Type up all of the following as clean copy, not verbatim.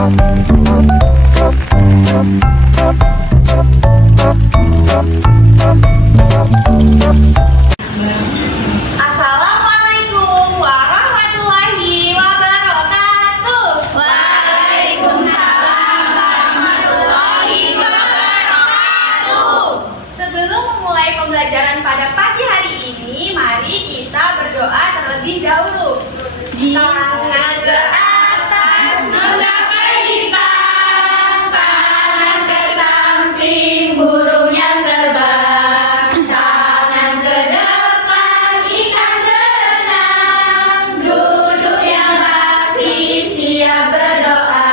Assalamualaikum warahmatullahi wabarakatuh. Waalaikumsalam warahmatullahi wabarakatuh. Sebelum memulai pembelajaran pada pagi hari ini, mari kita berdoa terlebih dahulu. Tangan ke atas, menggapai bintang, tangan ke samping, burung yang terbang, tangan ke depan, ikan berenang, duduk yang rapi, siap berdoa.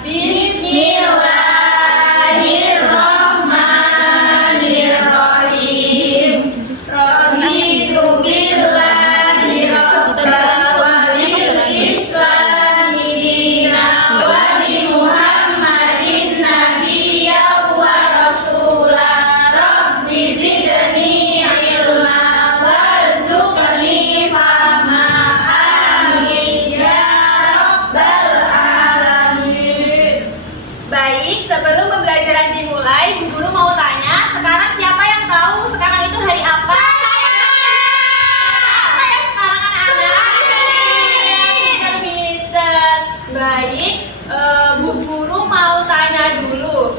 Bismillahirrahmanirrahim. Raditu billahi rabban wa bil islami dinan wa bi Muhammadin nabiyyan wa rasula. Rabbi zidni ilma warzuqni fahma. Amin ya rabbal alamin. Baik, sebelum pembelajaran dimulai, Bu Guru mau tanya, sekarang siapa yang tahu sekarang itu hari apa? Apa ya sekarang anak-anak? Pinter. Baik, Bu Guru mau tanya dulu.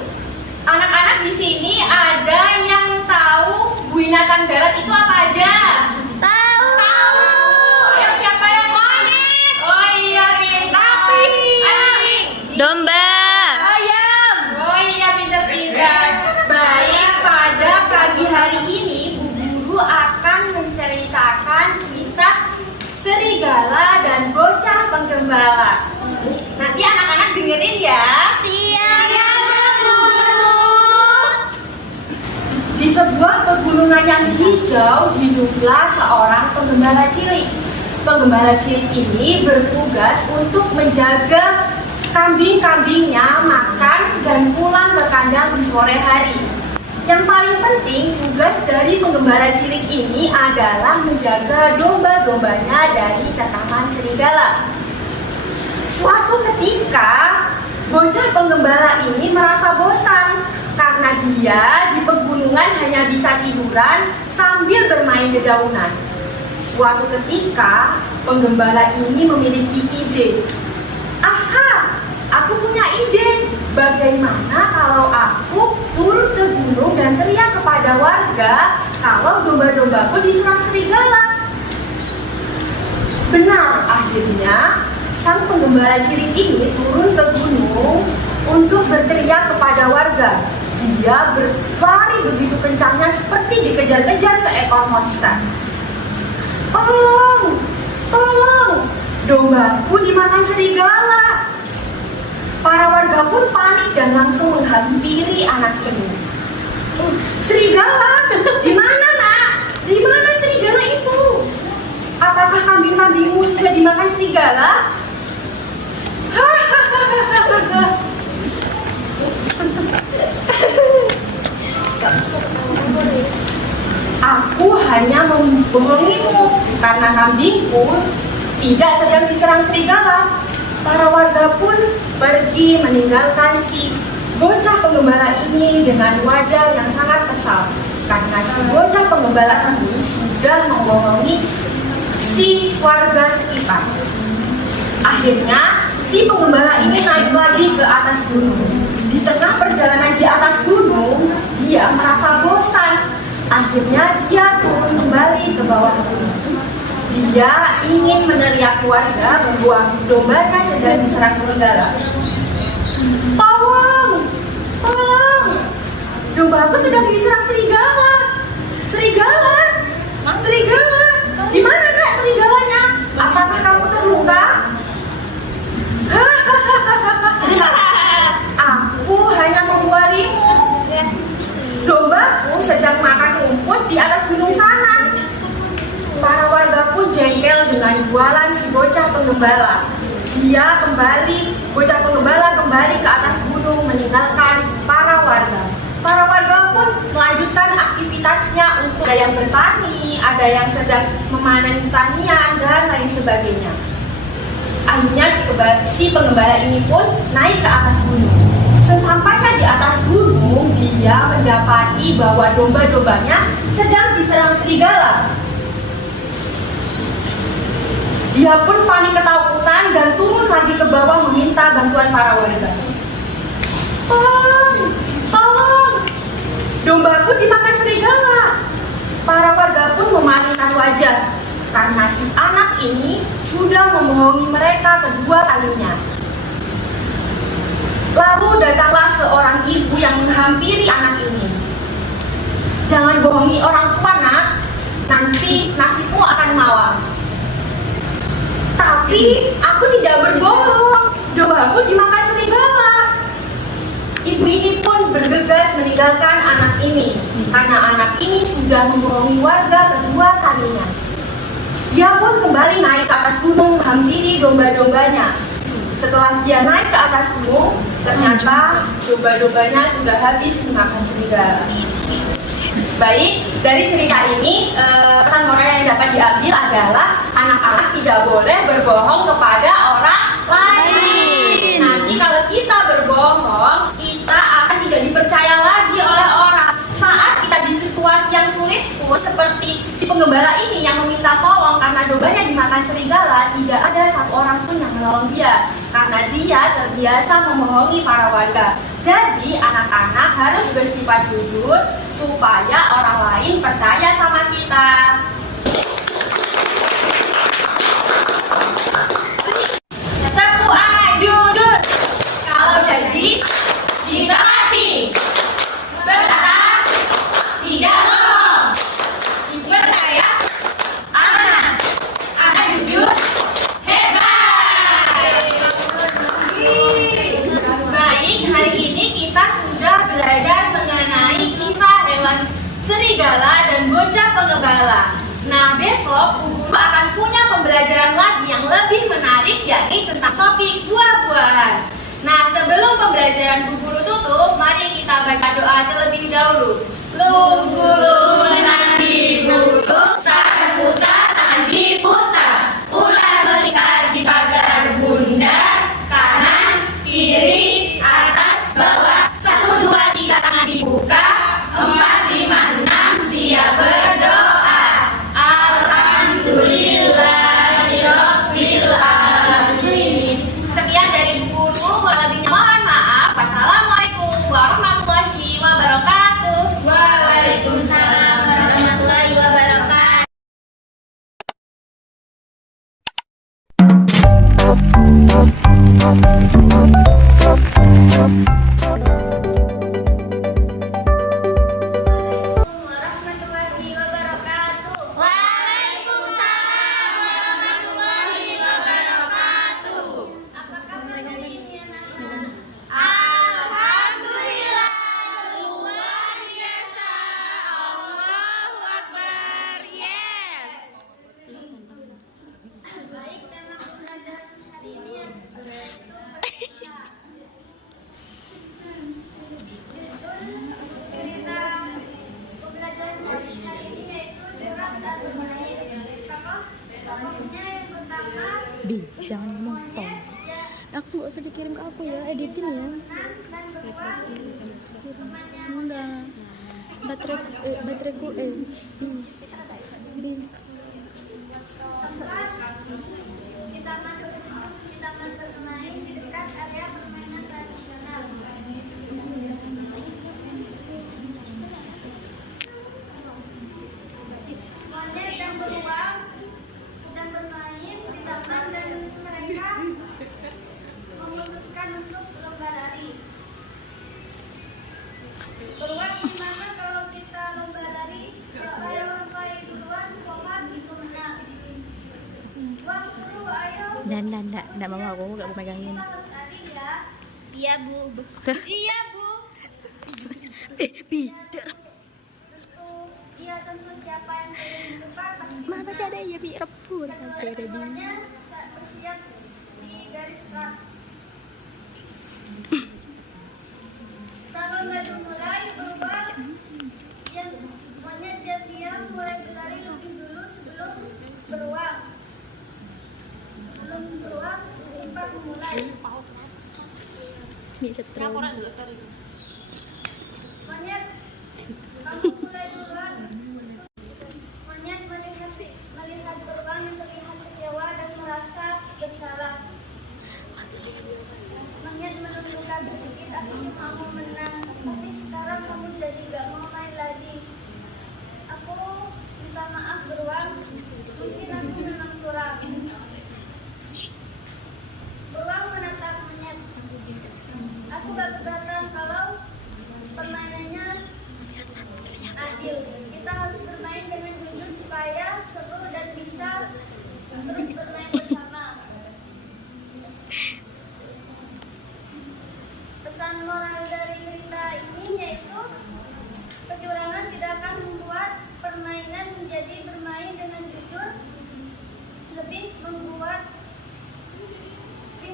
Anak-anak di sini ada yang tahu binatang darat itu apa aja? Tahu. Ya, siapa yang monyet? Oh iya, sapi. Anjing. Domba. Ayam. Oh iya, pintar-pintar. Baik, pada pagi hari ini Bu Guru akan menceritakan kisah serigala dan bocah penggembala. Nanti anak-anak dengerin ya. Siap, Bu. Di sebuah pegunungan yang hijau hiduplah seorang penggembala cilik. Penggembala cilik ini bertugas untuk menjaga kambing-kambingnya makan dan pulang ke kandang di sore hari. Yang paling penting, tugas dari penggembala cilik ini adalah menjaga domba-dombanya dari tataman serigala. Suatu ketika, bocah penggembala ini merasa bosan karena dia di pegunungan hanya bisa tiduran sambil bermain dedaunan. Suatu ketika, penggembala ini memiliki ide. Aha, aku punya ide. Bagaimana kalau aku turun ke gunung dan teriak kepada warga kalau domba-dombaku diserang serigala? Benar, akhirnya sang penggembala cilik ini turun ke gunung untuk berteriak kepada warga. Dia berlari begitu kencangnya seperti dikejar-kejar seekor monster. Tolong, tolong, dombaku dimakan serigala. Para warga pun panik dan langsung menghampiri anak ini. Serigala, di mana nak? Di mana serigala itu? Apakah kambing-kambingmu sudah dimakan serigala? Aku hanya membohongimu karena kambingku tidak sedang diserang serigala. Para warga pun pergi meninggalkan si bocah penggembala ini dengan wajah yang sangat kesal karena si bocah penggembala ini sudah membohongi si warga sekitar. Akhirnya si penggembala ini naik lagi ke atas gunung. Di tengah perjalanan di atas gunung, dia merasa bosan. Akhirnya dia turun kembali ke bawah gunung. Dia ingin meneriak warga bahwa dombanya sedang diserang serigala. Tolong, tolong, dombaku sedang diserang serigala. Serigala, serigala, di mana nak serigalanya? Apakah kamu terluka? Aku hanya membuarimu. Dombaku sedang makan rumput di atas gunung sana. Para warga pun jengkel dengan jualan si bocah penggembala. Bocah penggembala kembali ke atas gunung meninggalkan para warga. Para warga pun melanjutkan aktivitasnya untuk ada yang bertani, ada yang sedang memanen tanian dan lain sebagainya. Akhirnya si penggembala ini pun naik ke atas gunung. Sesampainya di atas gunung, dia mendapati bahwa domba-dombanya sedang diserang serigala. Dia pun panik ketakutan dan turun lagi ke bawah meminta bantuan para warga. Tolong, tolong, dombaku dimakan serigala. Para warga pun memalingkan wajah karena si anak ini sudah membohongi mereka kedua kalinya. Lalu datanglah seorang ibu yang menghampiri anak ini. Jangan bohongi orang tua, nak. Nanti nasibmu akan mawar. Tapi aku tidak berbohong. Dombaku dimakan serigala. Ibu ini pun bergegas meninggalkan anak ini karena anak ini sudah membohongi warga kedua kalinya. Dia pun kembali naik ke atas gunung menghampiri domba-dombanya. Setelah dia naik ke atas gunung, ternyata domba-dombanya sudah habis dimakan serigala. Baik, dari cerita ini pesan moral yang dapat diambil adalah anak-anak tidak boleh berbohong kepada orang lain. Nanti kalau kita berbohong, kita akan tidak dipercaya lagi oleh orang. Saat kita di situasi yang sulit pun, seperti si penggembala ini yang meminta tolong karena dombanya dimakan serigala, tidak ada satu orang pun yang menolong dia karena dia terbiasa membohongi para warga. Jadi anak-anak harus bersifat jujur supaya orang lain percaya sama kita. Tepuk anak jujur. Kalau janji kita mati. Berkata tidak bohong. Percaya anak jujur hebat. Baik, hari ini kita sudah belajar mengenai kisah hewan serigala dan bocah penggembala. Nah, besok Bu Guru akan punya pembelajaran lagi yang lebih menarik, yakni tentang topik buah-buahan. Nah, sebelum pembelajaran Bu Guru tutup, mari kita baca doa terlebih dahulu. Lu nanti buruk terputar nanti putar, ular melingkar di pagar bunda, kanan kiri atas bawah, 1 2 3 tangan dibuka, 4 5 6 siap berdoa. Alhamdulillahirabbil alamin. Sekian dari Bu Guru, kurang lebihnya mohon maaf. Wassalamualaikum warahmatullahi wabarakatuh. Waalaikumsalam warahmatullahi wabarakatuh. Warahmatullahi wabarakatuh. Waalaikumsalam warahmatullahi wabarakatuh. Apa kabar hari ini anak-anak? Alhamdulillah, luar biasa. Allahu Akbar. Yes. Baik, tema pembelajaran hari ini yaitu cerita pembelajaran hari ini yaitu Demak saat bermain. Tokohnya yang pertama Di, jangan ngomong tong. Aku nggak usah dikirim ke aku ya, editin ya. dan beruang temannya Enggak. Bateraiku Bi. tempat di taman bermain di dekat area permainan tradisional. Monyet dan beruang sedang bermain di taman dan mereka memutuskan untuk lomba lari. Beruang, gimana kalau kita lomba lari? Ayo sampai duluan, Komar itu menang. Wah, seru, ayo. Nggak mau aku nggak mau megangin. Kita harus lari ya. Iya bu. Iya, Bu. Bi, Iya, tentu siapa yang paling depan pasti mana menang. ada ya Bi rebut ada Bi. Semuanya bersiap di garis start. Kalau nggak dimulai, beruang yang monyet diam-diam mulai berlari lebih dulu sebelum beruang. Sebelum beruang, dimulai. Mie setrum. Monyet, kamu mulai duluan. Monyet melihat beruang yang terlihat kecewa dan merasa bersalah. Monyet menunjukkan sedikit aku mau menang, tapi sekarang kamu jadi gak mau main lagi. Aku minta maaf beruang, mungkin aku memang kurang. Beruang menatap monyet. Aku gak keberatan kalau permainannya adil. Kita harus bermain dengan jujur supaya seru dan bisa terus bermain bersama. Pesan moral dari cerita ini yaitu kecurangan tidak akan membuat permainan menjadi bermain dengan jujur, lebih membuat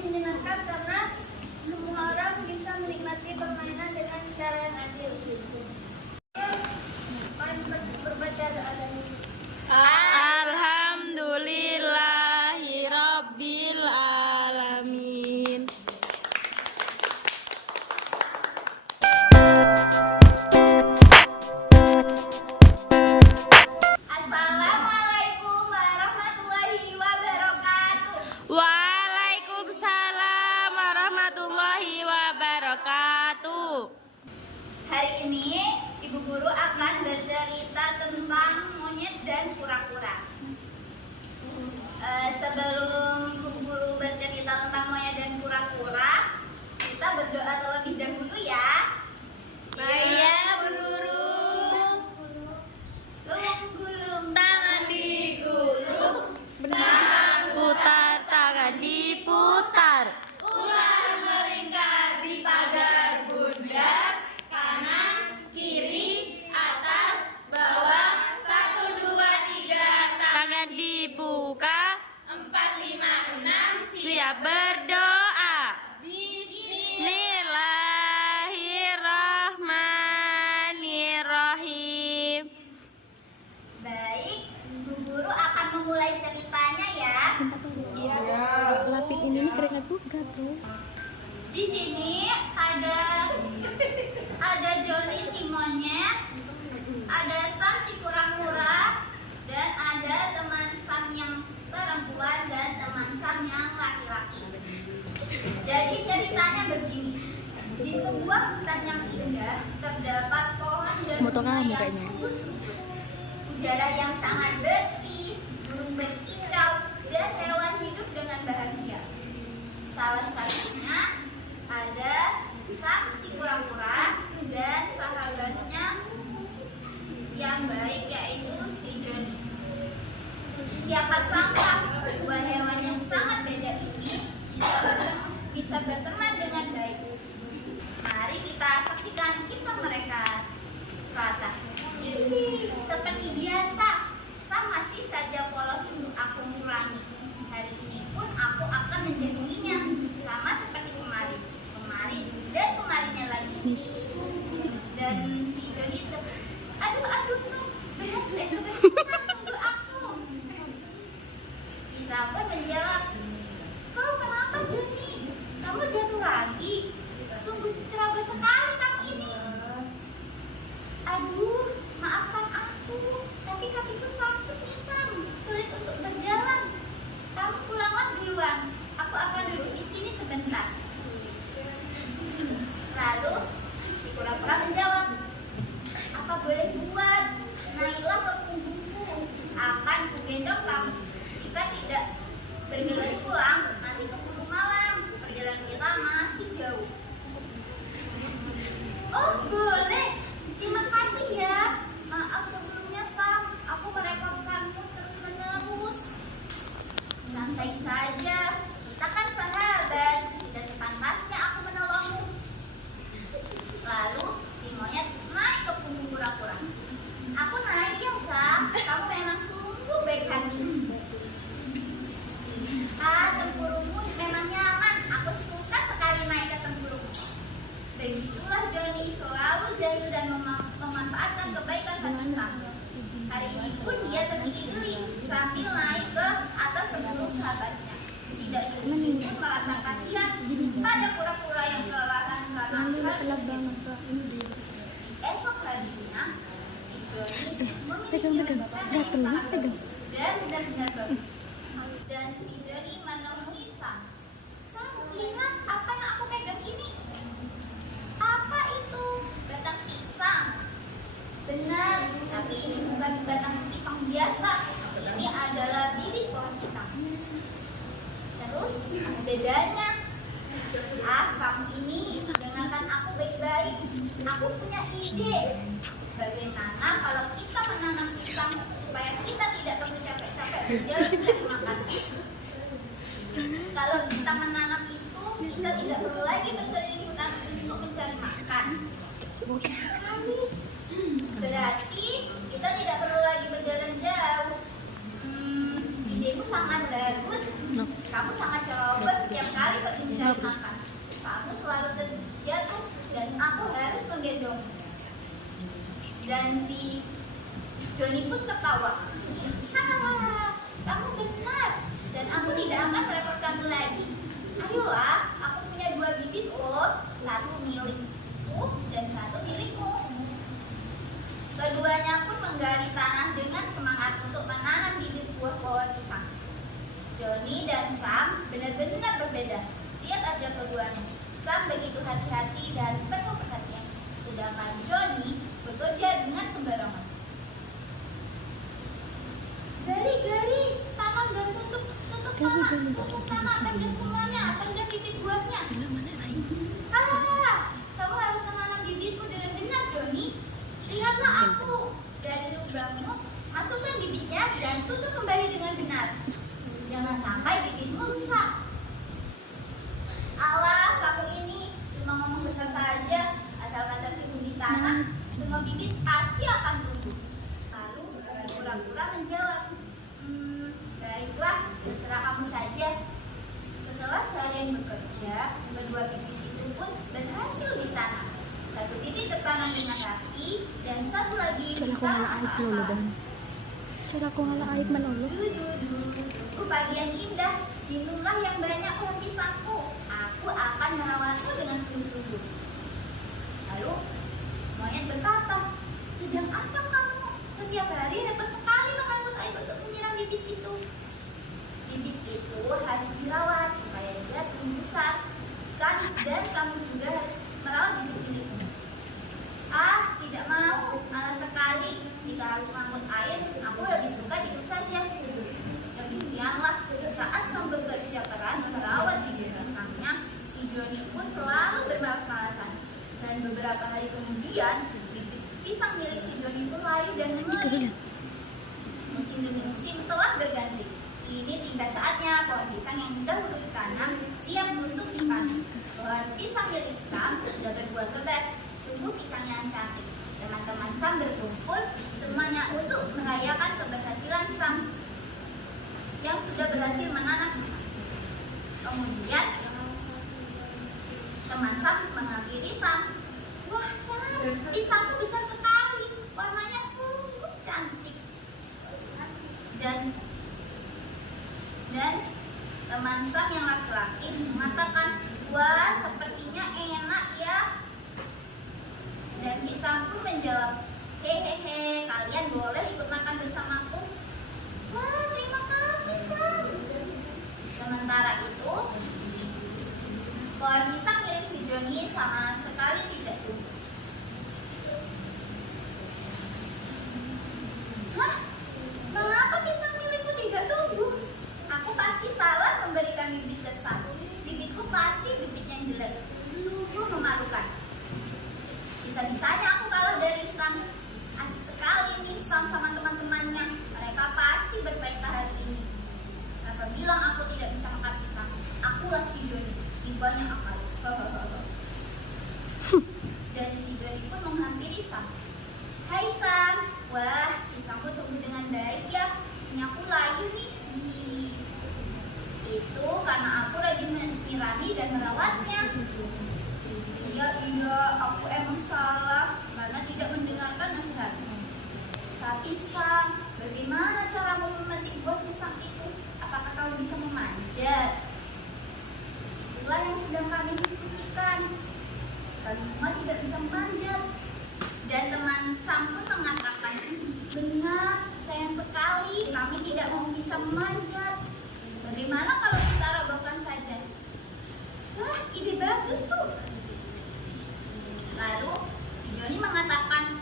menyenangkan karena semua orang bisa menikmati permainan dengan cara yang adil. Mari berbaca doa dari Alhamdulillahirabbil alamin. Assalamualaikum warahmatullahi wabarakatuh. Waalaikumsalam warahmatullahi wabarakatuh. Hari ini Ibu Guru akan bercerita tentang monyet dan kura-kura. Sebelum Ibu Guru bercerita tentang monyet dan kura-kura, kita berdoa terlebih dahulu ya. Iya, Bu Guru. Gulung tangan digulung, Tangan putar, tangan diputar. ular melingkar di pagar bundar, kanan, kiri, atas, bawah, 1, 2, 3, Tangan dibuka, 4, 5, 6, siap berdoa. Bismillahirrahmanirrahim. Baik, Bu Guru akan memulai ceritanya ya. Lapik ini keringat juga tuh. Di sini ada Joni si monyet, ada Sam si kura-kura, dan ada teman Sam yang perempuan dan teman Sam yang laki-laki. Jadi ceritanya begini. Di sebuah hutan yang indah terdapat pohon dan Moto bunga kamu yang kayaknya. tumbuh subur. Udara yang sangat bersih, burung berkicau, dan hewan hidup dengan bahagia. Salah satunya ada Sam si kura-kura dan sahabatnya yang baik yaitu si Joni. Siapa sangka dua hewan yang sangat beda ini bisa berteman dengan baik. Mari kita saksikan kisah mereka. Kata, seperti biasa, Sam masih saja polos untuk aku kurangi. Hari ini pun aku akan menjauhinya, sama seperti kemarin, dan kemarinnya lagi. Dan si Joni aduh Sam, sebentar tunggu aku. Si Sam pun menjawab, kau kenapa Joni? Kamu jatuh lagi? Sungguh cerabut sekali kamu ini. Aduh, maafkan aku, tapi kakiku sakit nih Sam, sulit untuk berjalan. Kamu pulanglah duluan, aku akan duduk di sini sebentar. Lalu si kura-kura menjawab, apa boleh buat? Naiklah ke punggungku, akan kugendong kamu. Jika tidak bergegas pulang, nanti keburu malam. Perjalanan kita masih jauh. Oh boleh, terima kasih ya. Maaf sebelumnya Sam, aku merepotkanmu terus menerus. Santai saja, kita kan sahabat, sudah sepantasnya aku menolongmu. Lalu si monyet naik ke punggung kura-kura. Aku naik ya Sam, kamu memang sungguh baik hati. Tempurungmu memang nyaman, aku suka sekali naik ke tempurungmu. Begitulah Joni selalu jahil dan memanfaatkan kebaikan hati Sam. Hari ini pun dia tergigit-gigit sambil naik ke atas tempurung sahabatnya. Tidak sedikit pun merasa kasihan pegang. Berat dulu, pegang. Dan benar-benar bagus. Dan si Joni menemui Sam. Sam, lihat apa yang aku pegang ini. Apa itu? Batang pisang. Benar, tapi ini bukan batang pisang biasa. Ini adalah bibit pohon pisang. Terus, apa bedanya? Kamu ini dengarkan aku baik-baik. Aku punya ide. Bagaimana kalau kita menanam pisang supaya kita tidak perlu capek-capek berjalan mencari makan? Kalau kita menanam itu, kita tidak perlu lagi berkeliling hutan untuk mencari makan. Berarti kita tidak perlu lagi berjalan jauh. Idemu sangat bagus. Kamu sangat ceroboh setiap kali pergi mencari makan. Kamu selalu terjatuh dan aku harus menggendong. Dan si Joni pun tertawa. Hahaha, kamu benar. Dan aku tidak akan merepotkanmu lagi. Ayolah, aku punya 2 bibit loh. Satu milikku dan satu milikmu. Keduanya pun menggali tanah dengan semangat untuk menanam bibit buah pohon pisang. Joni dan Sam benar-benar berbeda. Lihat aja keduanya. Sam begitu hati-hati dan penuh perhatian. Sedangkan Joni bekerja dengan sembarangan. Gali, tanam dan tutup tanah, pendek semuanya, pendek bibit buahnya. Kamu harus menanam bibitmu dengan benar, Joni. Lihatlah aku. Dari lubangmu, masukkan bibitnya dan tutup kembali dengan benar. Jangan sampai bibitmu rusak. Allah, kamu ini cuma ngomong besar saja. Asalkan tertimbun di tanah, semua bibit pasti akan tumbuh. Lalu si kura-kura menjawab, baiklah, terserah kamu saja. Setelah seharian bekerja, kedua bibit itu pun berhasil ditanam. Satu bibit tertanam dengan rapi dan satu lagi ditanam asal-asalan. Cara aku ngalah aib menolong. Sungguh pagi yang indah. Minumlah yang banyak pohon pisangku. Aku akan merawatmu dengan sungguh-sungguh. Lalu monyet berkata, sedang apa kamu? Setiap hari dapat sekali mengangkut air untuk menyiram bibit itu. Bibit itu harus dirawat supaya dia tumbuh besar. Dan kamu juga harus merawat bibit-bibitmu. Tidak mau, malas sekali. Jika harus mengangkut air, aku lebih suka diam saja. Demikianlah, saat Sam bekerja keras merawat bibit pisangnya, si Joni pun selalu bermalas-malasan. Dan beberapa hari kemudian, bibit pisang milik si Joni pun layu dan mengering. Musim demi musim telah berganti. Ini tiba saatnya pohon pisang yang dahulu ditanam siap untuk dipanen. Pohon pisang milik Sam sudah berbuah lebat. Sungguh pisang yang cantik. Teman-teman Sam berkumpul semuanya untuk merayakan keberhasilan Sam yang sudah berhasil menanam pisang. Kemudian teman Sam menghampiri Sam. Wah Sam, pisangku besar sekali, warnanya sungguh cantik. Dan teman Sam yang laki-laki mengatakan, wah sepertinya enak ya. Dan si Sam pun menjawab, hehehe, kalian boleh ikut makan bersamaku. Wah, terima kasih Sam. Sementara itu, pohon pisang milik si Joni sama sekali tidak tumbuh. Hah? Mengapa pisang milikku tidak tumbuh? Aku pasti salah memberikan bibit ke Sam. Bibitku pasti bibit yang jelek. Sungguh memalukan. Bisa-bisanya aku kalah dari Sam. Asik sekali nih Sam sama teman-temannya. Mereka pasti berpesta hari ini. Mereka bilang aku tidak bisa makan pisang. Akulah si Joni, si banyak akal. Dan si Joni pun menghampiri Sam. Hai Sam, wah pisangku tumbuh dengan baik ya. Ini aku layu nih. Itu karena aku rajin menyirami dan merawatnya. Iya, aku emang salah karena tidak mendengarkan nasihatmu. Tapi Sam, bagaimana caramu memetik buah pisang itu? Apakah kamu bisa memanjat? Itulah yang sedang kami diskusikan. Kami semua tidak bisa memanjat. Dan teman Sam pun mengatakan, Benar, sayang sekali kami tidak mau bisa memanjat. Bagaimana kalau kita robohkan saja? Wah, ide bagus tuh. Lalu si Joni mengatakan,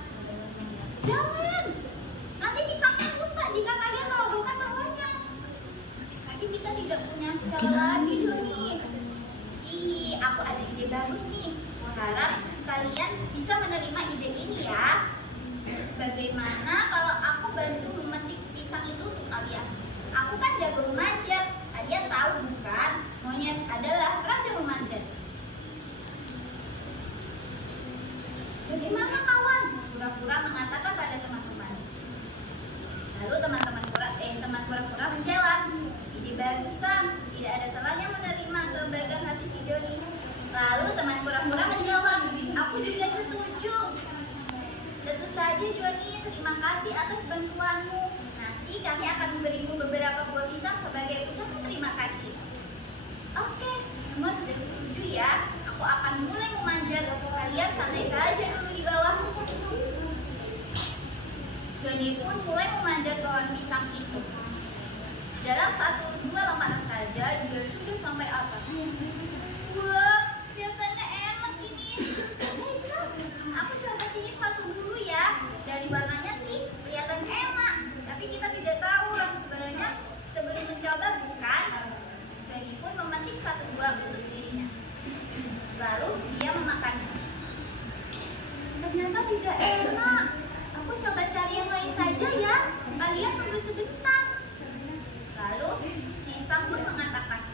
jangan, nanti pisangnya rusak jika kalian merobohkan pohonnya. Tapi kita tidak punya cara lagi, Joni. Aku ada ide bagus nih. Harap kalian bisa menerima ide ini ya. Bagaimana kalau aku bantu memetik pisang itu untuk kalian? Aku kan jago memanjat. Kalian tahu bukan? Monyet adalah raja memanjat. Bagaimana kawan? Pura-pura mengatakan pada teman-teman. Lalu teman pura-pura menjawab, ide bagus Sam. Tidak ada salahnya menerima kebaikan hati si Joni. Lalu teman pura-pura menjawab, aku juga setuju. Tentu saja Joni, terima kasih atas bantuanmu. Nanti kami akan memberimu beberapa buah pisang sebagai ucapan terima kasih. Oke, semua sudah setuju ya. Aku akan mulai memanjat. Kalian santai saja dulu di bawah. Joni pun mulai memanjat pohon pisang itu. Dalam 1-2 lompatan saja, dia sudah sampai atas. Wah, kelihatannya enak ini. Hei Sam, aku coba cicip satu dulu ya. Dari warnanya sih kelihatan enak, tapi kita tidak tahu rasa sebenarnya sebelum mencoba bukan? Joni pun memetik 1 buah untuk dirinya. Lalu dia memakannya. Ternyata tidak enak. Aku coba cari yang lain saja ya. Kalian tunggu sebentar. Lalu si Sam pun mengatakan,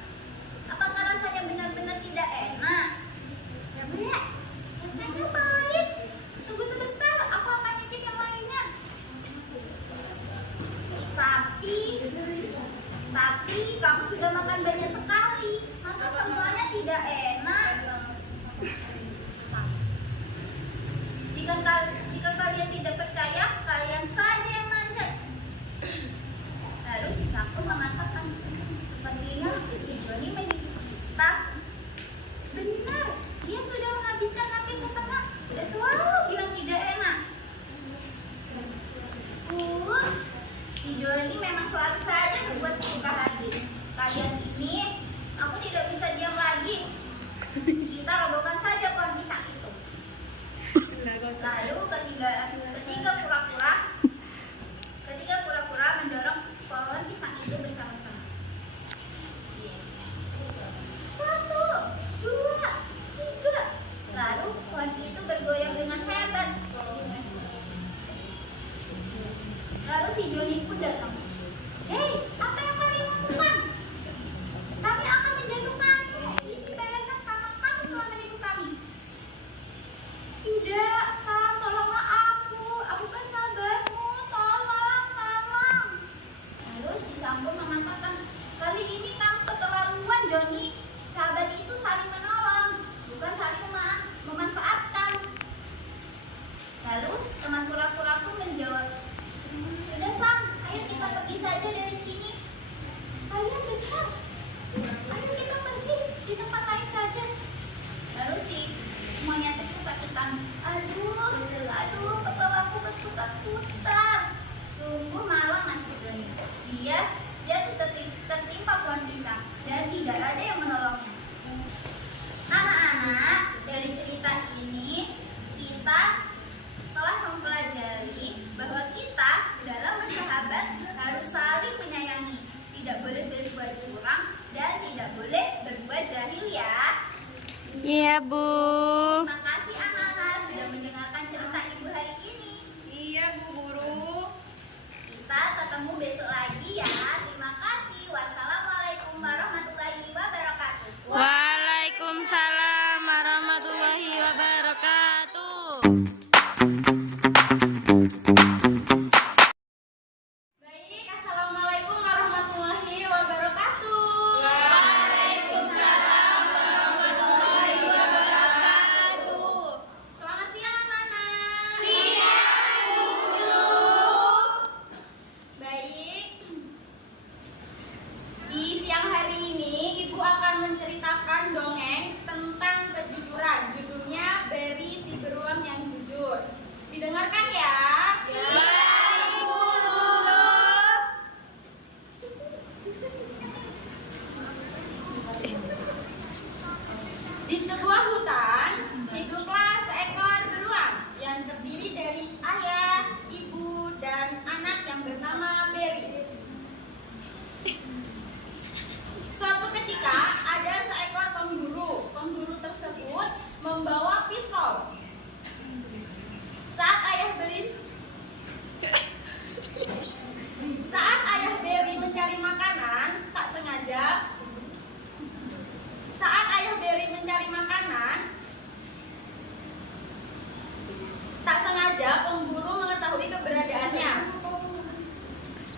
apakah rasanya benar-benar tidak enak? Ya Bre, rasanya pahit. Tunggu sebentar, aku akan nyicip yang lainnya. Tapi kamu sudah makan banyak sekali. Masa semuanya tidak enak? Jika kalian tidak percaya, kalian saja yang manjat. Lalu si Sam pun mengatakan, sepertinya si Joni mencinta. Benar, dia sudah menghabiskan hampir setengah dan selalu bilang tidak enak. Si Joni memang selalu saja berbuat sesuka hati. Kalian ini, aku tidak bisa diam lagi. Kita robohkan saja pohon pisang itu. Lalu ketiga pura-pura mendorong pohon pisang itu bersama-sama. 1, 2, 3. Lalu pohon itu bergoyang dengan hebat. Lalu si Joni pun datang. Hei, apa yang kalian lakukan? Kami akan menjatuhkanmu. Ini balasan karena kamu telah menipu kami. Tidak, Sam, tolonglah aku. Aku kan sahabatmu. Tolong. Lalu si Sam pun mengatakan, kali ini kamu keterlaluan, Joni. Sahabat itu saling menolong, bukan saling memanfaatkan. Lalu teman pura-pura pun menjawab, sudah Sam, ayo kita pergi saja dari sini. Kalian benar. Ayo kita pergi di tempat lain saja. Lalu si monyet itu kesakitan. Aduh, kepalaku berputar-putar. Sungguh malang nasib Joni. Dia jatuh tertimpa pohon pisang dan tidak ada yang menolongnya. Anak-anak, dari cerita ini kita telah mempelajari bahwa kita dalam bersahabat harus saling menyayangi, tidak boleh berbuat curang dan tidak boleh berbuat jahil ya. Iya, Bu. Terima kasih anak-anak sudah mendengarkan cerita Ibu hari ini. Iya Bu Guru. Kita ketemu besok lagi ya. Terima kasih. Wassalamualaikum warahmatullahi wabarakatuh. Waalaikumsalam warahmatullahi wabarakatuh. Baik, assalamualaikum warahmatullahi wabarakatuh. Waalaikumsalam warahmatullahi wabarakatuh. Selamat siang anak-anak. Siang, Guru. Baik. Di siang hari ini Ibu akan menceritakan dongeng tentang kejujuran. Judulnya Berry si beruang yang jujur. Didengarkan ya. Ya. sebuah hutan, hiduplah seekor beruang yang terdiri dari ayah, ibu, dan anak yang bernama Berry. Suatu ketika ada seekor pemburu. Pemburu tersebut membawa pistol. Saat ayah Berry mencari makanan, tak sengaja pemburu mengetahui keberadaannya.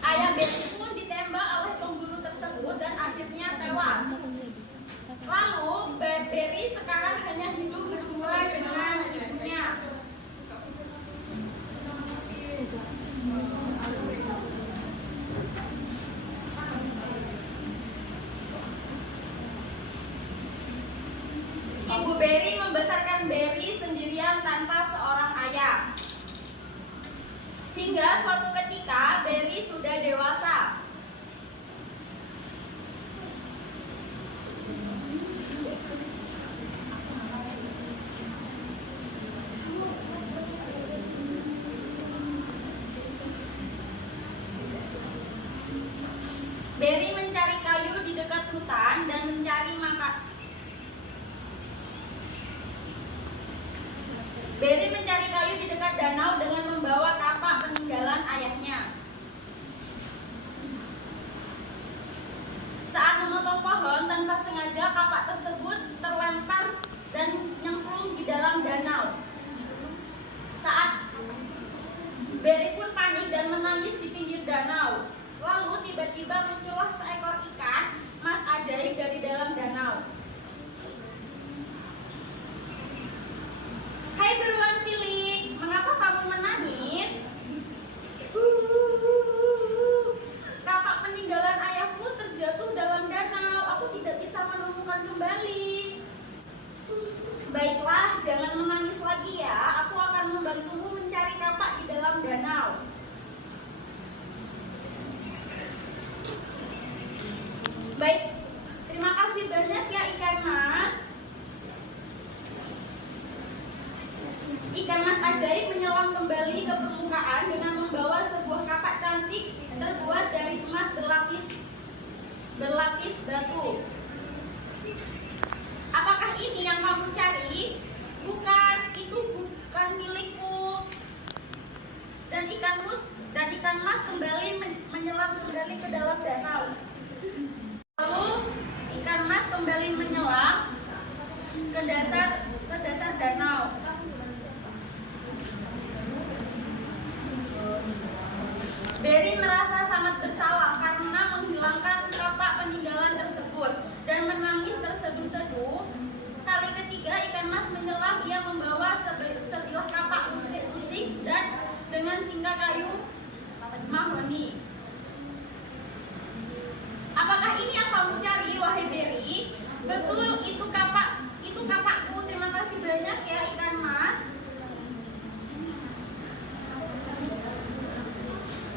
Ayah Berry pun ditembak oleh pemburu tersebut dan akhirnya tewas. Lalu Berry sekarang hanya hidup berdua dengan ibunya. Ibu Berry membesarkan Berry sendirian tanpa seorang ayah. Hingga suatu ketika Berry sudah dewasa. Berry mencari kayu di dekat hutan dan mencari makan. Berry mencari kayu di dekat danau dengan membawa kapak peninggalan ayahnya. Saat memotong pohon, tanpa sengaja kapak tersebut terlempar dan nyemplung di dalam danau. Saat Berry pun panik dan menangis di pinggir danau. Lalu tiba-tiba muncullah seekor ikan mas ajaib dari dalam danau. Hai beruang cilik, mengapa kamu menangis? Kapak peninggalan ayahku terjatuh dalam danau. Aku tidak bisa menemukan kembali. Baiklah, jangan menangis lagi ya. Aku akan membantumu mencari kapak di dalam danau. Baik, terima kasih banyak ya ikan mas. Ikan mas ajaib menyelam kembali ke permukaan dengan membawa sebuah kapak cantik terbuat dari emas berlapis batu. Apakah ini yang kamu cari? Bukan, itu bukan milikku. Dan ikan mas kembali menyelam kembali ke dalam danau. Lalu ikan mas kembali menyelam ke dasar danau. Berry merasa sangat bersalah karena menghilangkan kapak peninggalan tersebut dan menangis terseduh-seduh. Kali ketiga ikan mas menyelam, ia membawa sebilah kapak usik dan dengan tingkat kayu mahoni. Apakah ini yang kamu cari, wahai Berry? Betul, itu kapakku. Terima kasih banyak ya ikan mas.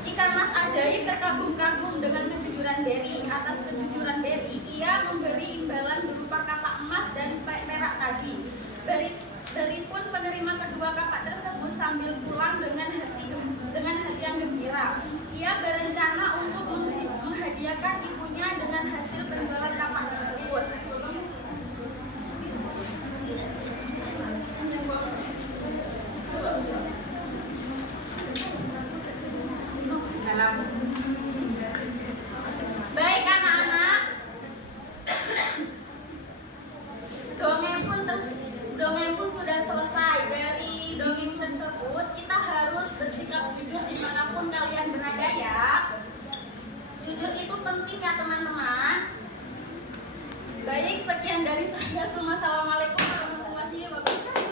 Ikan mas ajaib terkagum-kagum dengan kejujuran Berry. Atas kejujuran Berry, ia memberi imbalan berupa kapak emas dan perak tadi. Berry pun menerima kedua kapak tersebut sambil pulang dengan hati yang gembira. Ia berencana untuk menghadiahkan ibunya dengan hasil penjualan kapak tersebut. Baik anak-anak, dongeng pun sudah selesai. Dari dongeng tersebut kita harus bersikap jujur dimanapun kalian berada ya. Jujur itu penting ya teman-teman. Baik, sekian dari saya. Assalamualaikum warahmatullahi wabarakatuh.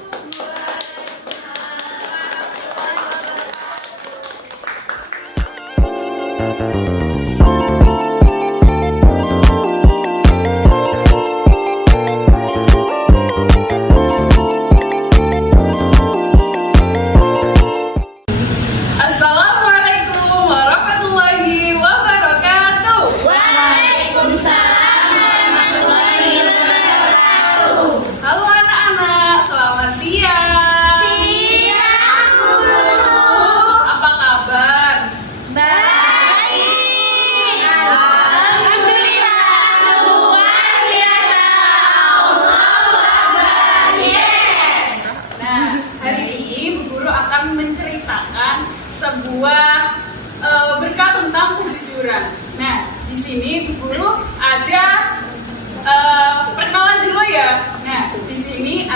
Assalamualaikum warahmatullahi wabarakatuh. Waalaikumsalam warahmatullahi wabarakatuh. Halo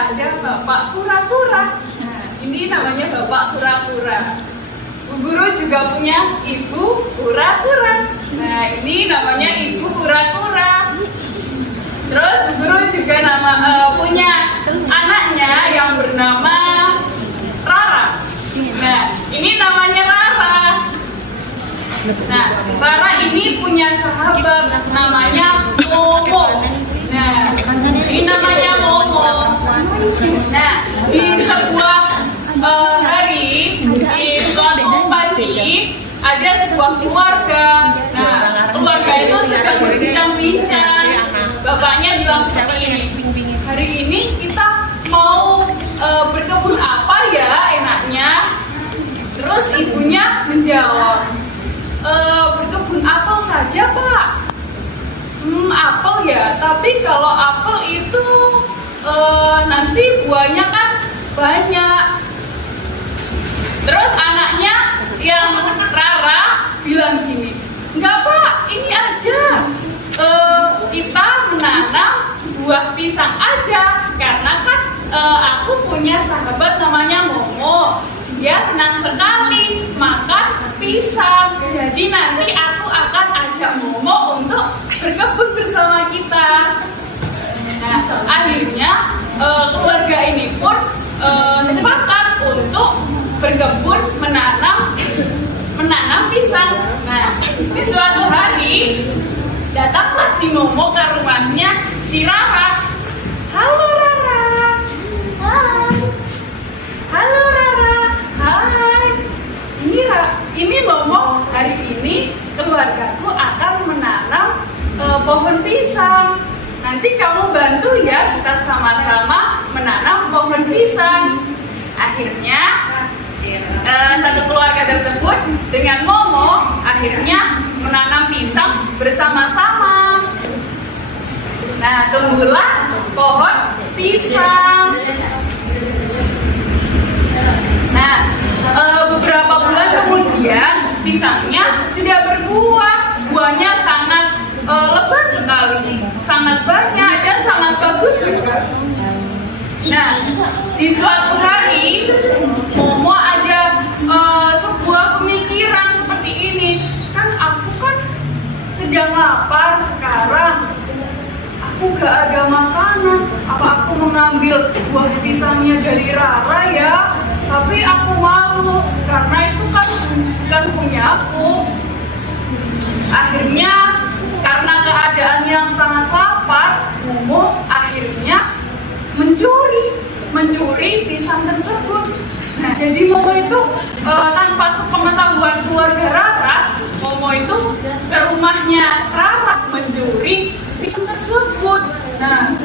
ada Bapak Kura-Kura. Nah, ini namanya Bapak Kura-Kura. Bu Guru juga punya Ibu Kura-Kura. Nah, ini namanya Ibu Kura-Kura. Terus Bu Guru juga punya anaknya yang bernama Rara. Nah, ini namanya Rara. Nah, Rara ini punya sahabat namanya Momo. Nah, ini namanya Momo. Nah, di sebuah hari, di suatu pagi, ada sebuah keluarga. Nah, keluarga itu sedang berbincang-bincang. Bapaknya bilang seperti ini, hari ini kita mau berkebun apa ya enaknya? Terus ibunya menjawab, berkebun apel saja Pak. Apel ya, tapi kalau apel itu nanti buahnya kan banyak. Terus anaknya yang Rara bilang gini, enggak Pak, ini aja. Kita menanam buah pisang aja, karena kan aku punya sahabat namanya Momo. Dia senang sekali makan pisang. Jadi nanti aku akan ajak Momo untuk berkebun bersama kita. Nah, akhirnya keluarga ini pun sepakat untuk berkebun menanam pisang. Nah, di suatu hari datanglah si Momo ke rumahnya si Rara. Halo Rara. Hai. Halo Rara. Hai. Ini Momo, hari ini keluargaku akan menanam pohon pisang. Nanti kamu bantu ya, kita sama-sama menanam pohon pisang. Akhirnya satu keluarga tersebut dengan Momo akhirnya menanam pisang bersama-sama. Nah, tumbuhlah pohon pisang. Nah, beberapa bulan kemudian pisangnya sudah berbuah. Buahnya sangat lebat sekali, sangat banyak dan sangat bagus juga. Nah, di suatu hari Momo ada sebuah pemikiran seperti ini. Kan aku kan sedang lapar sekarang. Aku gak ada makanan. Apa aku mengambil buah pisangnya dari Rara ya? Tapi aku malu karena itu kan bukan punya aku. Akhirnya karena keadaan yang sangat lapar, Momo akhirnya mencuri pisang tersebut. Nah, jadi Momo itu tanpa sepengetahuan keluarga Rara, Momo itu ke rumahnya Rara mencuri pisang tersebut. Nah,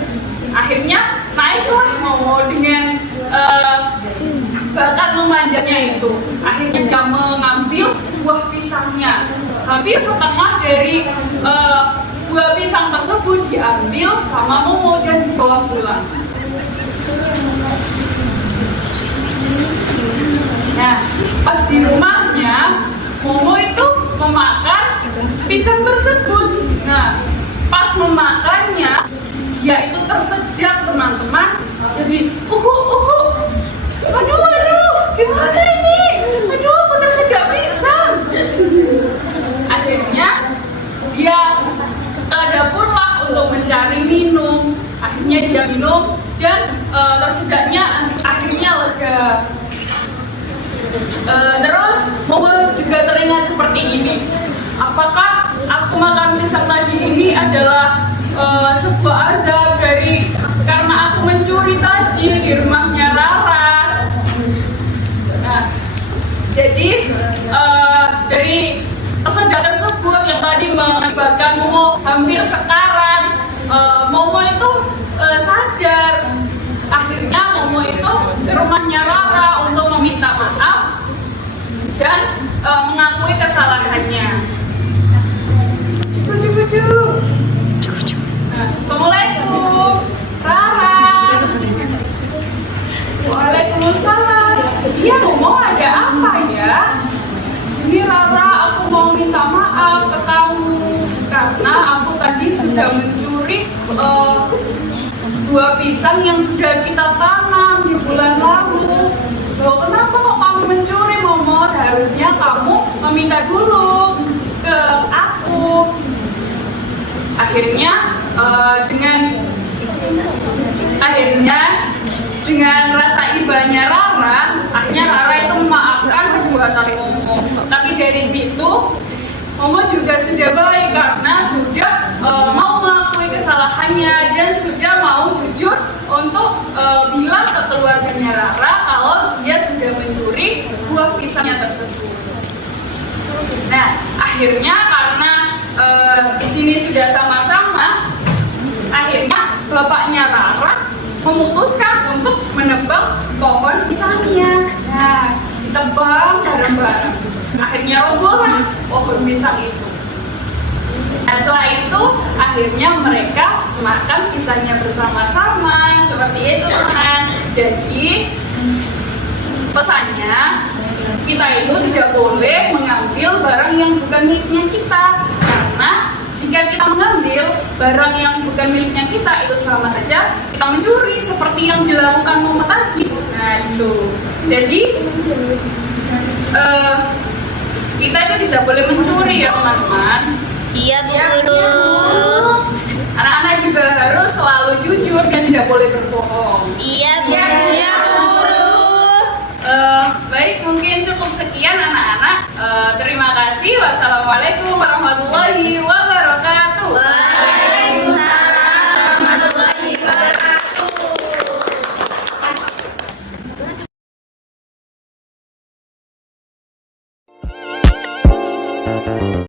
akhirnya naiklah Momo dengan bakat memanjatnya itu. Akhirnya dia mengambil buah pisangnya. Hampir setengah dari buah pisang tersebut diambil sama Momo dan dibawa pulang. Nah, pas di rumahnya, Momo itu memakan pisang tersebut. Nah, pas memakannya, dia itu tersedak teman-teman. Jadi, aduh, gimana ini? Aduh, aku tersedak pisang. Akhirnya, dia ke dapur lah untuk mencari minum. Akhirnya dia minum dan tersedaknya akhirnya lega. Terus Momo juga teringat seperti ini. Apakah aku makan pisang tadi ini adalah sebuah azab karena aku mencuri tadi di rumahnya Rara? Nah, jadi dari kesendak tersebut yang tadi mengakibatkan Momo hampir sekarat, Momo itu sadar. Akhirnya Momo itu ke rumahnya Rara untuk meminta maaf dan mengakui kesalahannya. Cucu. Nah, Assalamualaikum, Rara. Waalaikumsalam. Iya, Momo ada apa ya? Ini Rara, aku mau minta maaf ke kamu karena aku tadi sudah mencuri buah pisang yang sudah kita tanam di bulan lalu. Loh, kenapa kok kamu mencuri, Momo? Seharusnya kamu meminta dulu ke aku. Akhirnya dengan rasa ibanya Rara, akhirnya Rara itu memaafkan perbuatan Momo. Tapi dari situ Momo juga sudah baik karena sudah mau mengakui kesalahannya dan sudah mau jujur untuk bilang ke keluarganya Rara kalau dia sudah mencuri buah pisangnya tersebut. Nah, akhirnya karena di sini sudah sama-sama, akhirnya bapaknya Rara memutuskan untuk menebang pohon pisangnya. Nah, ditebang bareng-bareng. Akhirnya robohlah pohon pisang itu. Nah, setelah itu akhirnya mereka makan pisangnya bersama-sama. Seperti itu, teman. Jadi pesannya, kita itu tidak boleh mengambil barang yang bukan miliknya kita, karena jika kita mengambil barang yang bukan miliknya kita, itu sama saja kita mencuri seperti yang dilakukan Momo tadi. Nah, itu. Jadi kita itu tidak boleh mencuri ya, teman-teman. Iya, Bu Guru. Anak-anak juga harus selalu jujur dan tidak boleh berbohong. Iya, Bu Guru. Baik, mungkin cukup sekian anak-anak. Terima kasih. Wassalamualaikum warahmatullahi wabarakatuh.